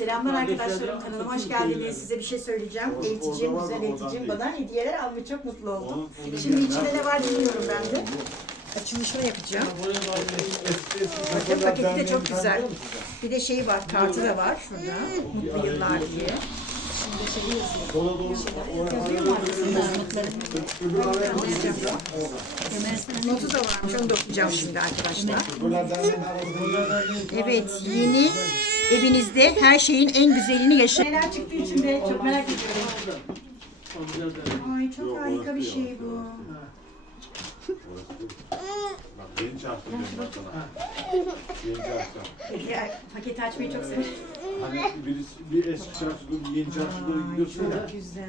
Selamlar arkadaşlarım kanalıma hoş geldiniz. Size bir şey söyleyeceğim. Eğiticim, güzel eğiticim bana hediyeler almış çok mutlu oldum. Şimdi içinde ne var bilmiyorum ben de. Açılışını yapacağım. Bakın paketi de çok güzel. Bir de şeyi var, kartı da var şurada. Mutlu yıllar diye. Şimdi şeyi yazıyor. Yazıyor mu arkasında? Notu da varmış, onu da okuyacağım şimdi arkadaşlar. Evet, yeni evinizde her şeyin en güzelini yaşayın. Neler çıktı içinde çok merak ediyorum. Ay çok harika bir şey bu. Bak yeni çarptım ben sana. Yeni çarptım. Paketi açmayı çok severim. Hani birisi bir eski çarşıda bir yeni çarşıda gidiyorsun ya. çok güzel.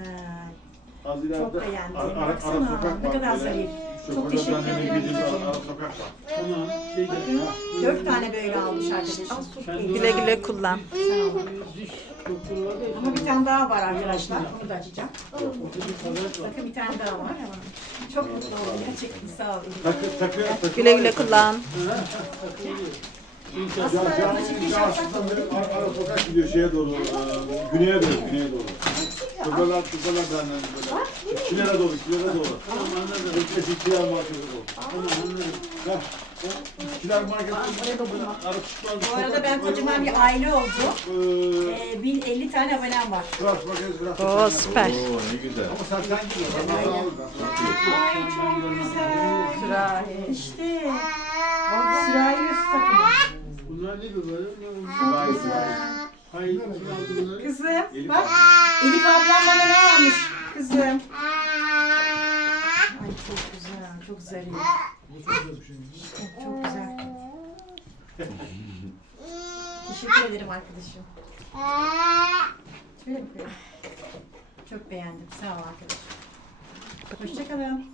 Az ileride Çok beğendim. ara, ara, ara Baksana, sokak ne var. kadar böyle. zarif. Şu Çok teşekkür ederim. Bakın dört tane böyle almış arkadaşım. Güle güle kullan. Ama bir tane daha var arkadaşlar. Onu da açacağım. Bakın bir tane daha var ama. Çok mutlu oldum gerçekten sağ olun. Takı, takı, takı Güle güle kullan. Böyle ara, ara sokak gidiyor şeye doğru, e, güneye doğru, güneye doğru. Tıkalar, tıkalar derneği böyle. Kilere doğru, kilere doğru. Eski kiler markete doğru. Heh, o kiler marketinde böyle ara çıkmaz. Bu arada ben kocaman bir aile oldum. Ee, 1050 tane abonem var. Tıraş makinesi. Oo süper. ne güzel. Ama sen sen gidiyorsun. Ben alırım. Ay çok güzel. Sürahi. İşte. Sürahi yüz takımı. Bunlar ne böyle? Ne oldu? Sürahi, sürahi. Hayır? Kızım bak. Elif ablam bana ne almış? Kızım. Ay çok güzel. Çok zarif. İşte çok güzel. Teşekkür ederim arkadaşım. Şöyle mi koyayım? Çok beğendim. Sağ ol arkadaşım. Hoşçakalın.